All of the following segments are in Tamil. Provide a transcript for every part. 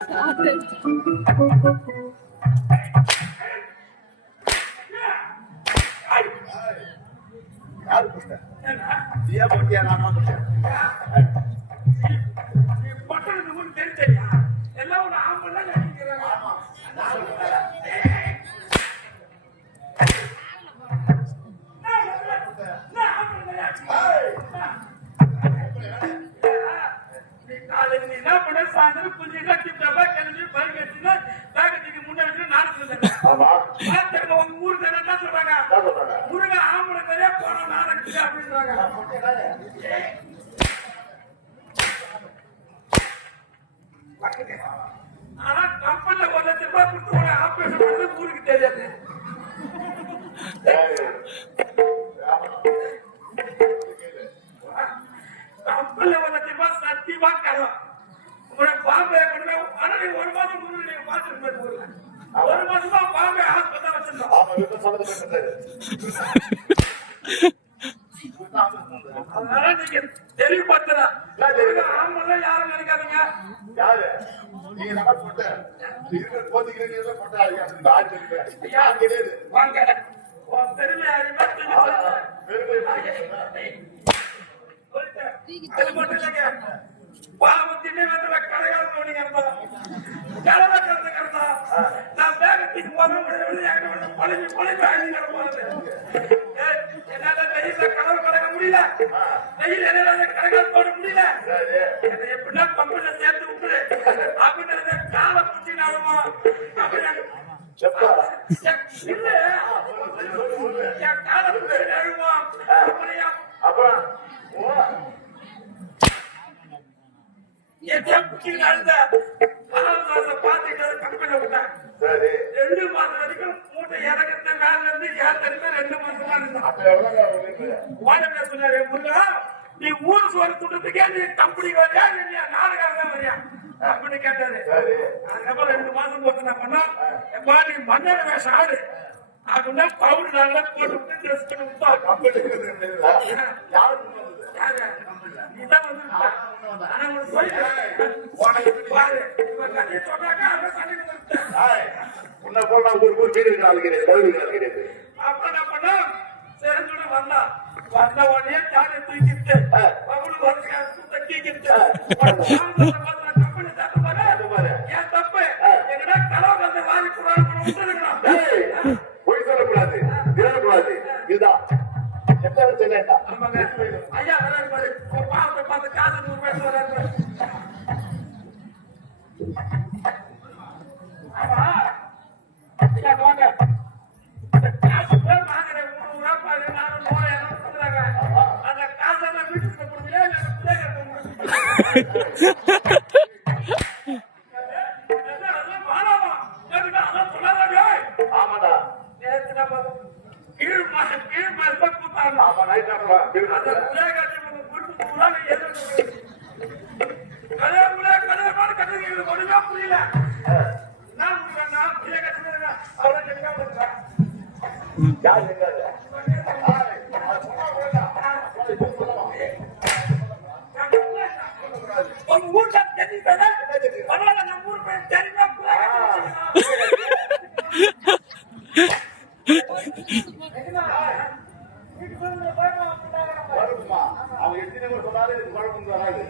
யாரு போட்ட? நீயா போட்டியா? நான் போட்டேன். பட்டணத்துக்கு கூட தெரிஞ்சா எல்லாம் ஒரு ஆம்பளை நினைக்கிறாங்க. நாளைக்கு நீ என்ன பண்ண? சாயந்தரம் கொஞ்சம் கட்டிட்டா கிளம்பி பைக் எடுத்துன்னா பேக்கத்துக்கு முன்னாடி நாடகத்துக்கு உங்க ஊருக்கு என்ன சொல்றாங்க? முருக ஆம்பளை கதையா போன நாடகத்துக்கு அப்படின்றாங்க. ஆனா கம்பெனில ஒரு லட்சம் ரூபாய் கொடுத்து ஒரு ஆபரேஷன் பண்ணது ஊருக்கு தெரியாது. கம்பெனில ஒரு லட்சம் ரூபாய் சத்தியமா கரம் பாம்பே கொண்டு ஆனா நீ ஒரு மாதம் முன்னாடி நீங்க பாத்துருக்க ஒரு மாசமா பாம்பே ஹாஸ்பிட்டல் வச்சிருந்தோம். அதனால நீங்க தெளிவுபடுத்துற ஆம்பளை யாரும் நினைக்காதீங்க. யாரு நீங்க நம்ம போட்ட இருக்கிற போதிக்கிறீங்க போட்டா கிடையாது. வாங்க பெருமை அறிவா அது மட்டும் இல்லைங்க. பாவத்திலே வந்து கடையாளம் போனீங்க கடலை கறந்து கறந்தா நான் பேகத்துக்கு போன பழகி பழகி ஆகி போனது என்னால வெயில கடவுள் கலக்க முடியல. வெயில் என்னால கடைகள் போட முடியல. எப்படின்னா கம்பெனில சேர்த்து விட்டுரு அப்படின்னு காலை பிடிச்சினாலுமா அப்படின்னு இல்ல என் காலை பிடிச்சி அழுவான் அப்படியா அப்புறம் பாத்துட்டு கம்பெனி விட்டேன். 2 மாசம் வரைக்கும் மூட்டை இறக்கிறது மேல இருந்து ஏற்கனவே 2 மாசமா சொன்னாரு முருகா நீ ஊர் சோறு துண்டத்துக்கே நீ கம்பெனிக்கு வரியா இல்லையா நாடகம் தான் வரியா அப்படின்னு கேட்டாரு. அதுக்கப்புறம் 2 மாசம் போட்டு நான் பண்ணா எப்பா நீ மன்னர் வேஷம் ஆடு அப்படின்னா பவுடர் நல்லா போட்டு விட்டு ட்ரெஸ் பண்ணி விட்டா நீதான் வந்து ஆனா பாரு கதையை சொன்னாக்கா உன்னை போல நான் ஊர் வீடு கிடையாது. அப்ப என்ன பண்ணா சேர்ந்து வந்த உடனே ஜாலியை தூக்கிட்டு பவுடர் வந்து தூக்கிட்டு ஏன் தப்பு எங்கன்னா கலவை வந்து வாங்கி கூடாது பொய் சொல்லக்கூடாது திரளக்கூடாது. இதுதான் ஐயா வராது பாவத்தை பார்த்து காசு 100 ரூபாய் வராது. வாங்க காசு வாங்குறேன் 300 ரூபாய் பாரு நானும் 1000 சொல்றாங்க. அந்த காசெல்லாம் வீட்டுக்கு கொடுக்கல ஆமாடா கீழ் மாசம் கூட்டாங்க. புரியல ஊட்டம் தெரிஞ்சது பரவாயில்ல நம்ம ஊர் பேர் தெரியுமா அவங்க எத்தனை சொன்னாலும் இது குழப்பம் வராது.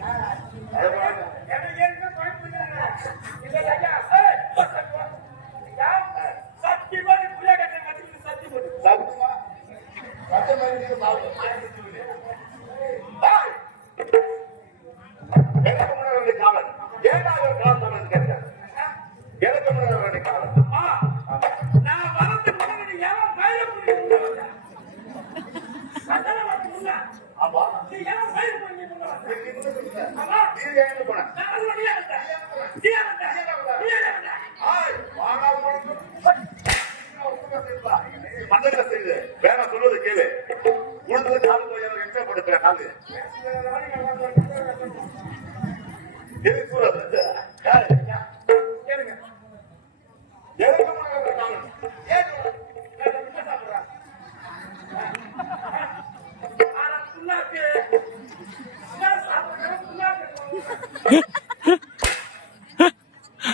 வேற சொல்வது கேளு உனக்கு கால் போய் எக்ஸ்ட்ரா காலு எது சூழல் கேளுங்க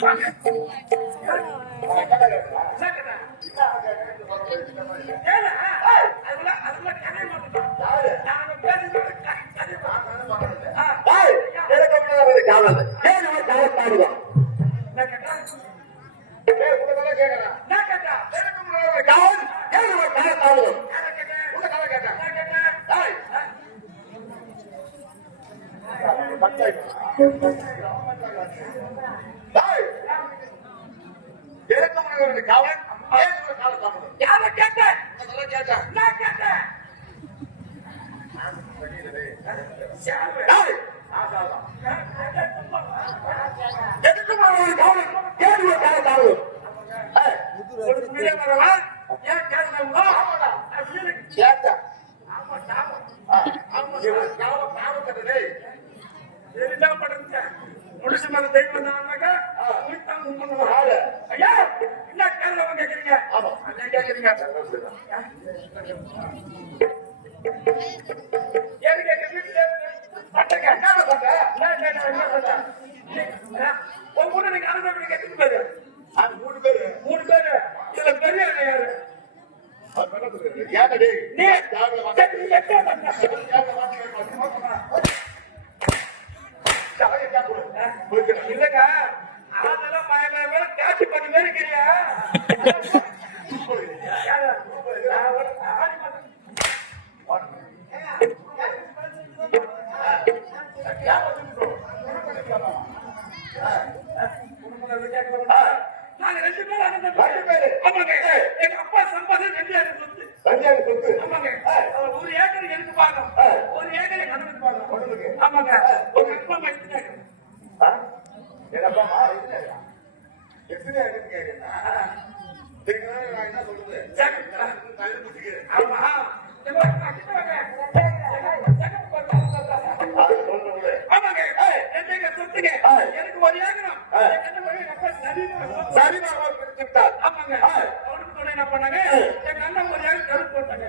வாங்க. நான் கடை கேட்கறா. என்ன கேட்டா? யாரு? ஏல, அதெல்லாம் கதையை மாட்டோம். நாங்க பேசுறது கதையை மாட்டோம். டேய், எனக்கு முன்னாடி காவல். ஏன் நம்ம காவல் பாடுவோம்? என்ன கேட்டா? ஏய், உங்களை கேட்கறா. என்ன கேட்டா? எனக்கு முன்னாடி காவல். ஏன் நம்ம காவல் பாடுவோம்? என்ன கேட்டா? உங்களை காவல் கேட்டேன். என்ன கேட்டா? டேய். டேய். எனக்கு முன்னாடி காவல். ஏன் நம்ம காவல் பாடுவோம்? யாரை கேட்ட? உங்களை கேட்டேன். என்ன கேட்ட? சாவு. டேய். எதுக்கு முன்னாடி காவல்? ஏன் நம்ம காவல் பாடுவோம்? ஏய், ஒரு புரிய வரவா? ஏன் கேட்கணுமா? கேட்டேன். ஆமா, சாவு. இவன் காவல் பாடுறது. என்ன பண்றது? முடிச்சு மேல தெய்வம் தானாக்கா உயிர்த்தான் கும்பிடுவோம். ஆளு. ஐயா, என்ன கேள்வி கேட்கறீங்க? ஆமா. என்ன கேட்கறீங்க? ஏன் கேட்கறீங்க? பட்டங்க. என்ன பண்ற? என்ன பண்ற? உன் கூட நீங்க அனுபவம் கேட்கறது பேரு. அது 3 பேரு. 3 பேரு. இதுல பெரிய ஆளு யாரு? அது பண்ணது. ஏன்டா நீ காவல வா. சரி, நீ எட்ட வந்த? இல்லங்க, அதெல்லாம் மயமே கேட்சி பண்ணி மாதிரி இருக்கிறியா? நான் ஒரு ஆடி மாட்டேன். நாங்க 2 பேரும் அண்ணன் தம்பி. ஆமாங்க. எங்க அப்பா சம்பாதிச்சு 2 ஏக்கர் சொத்து. ஆமாங்க. ஒரு ஏக்கர் எனக்கு பாகம். ஒரு ஏக்கர் எங்க அண்ணனுக்கு பாகம். ஆமாங்க. ஒரு அப்பா அம்மா எடுத்துட்டாங்க. ஆமா. ஆமாங்க. 2 ஏக்கர் சொத்துங்க. எனக்கு ஒரு ஏக்கரம். எங்க அப்பா சரி ஆமாங்க. அவனுக்கு துணை என்ன பண்ணாங்க? எங்க அண்ணன் ஒரு ஏக்கர் கருப்பு போட்டாங்க.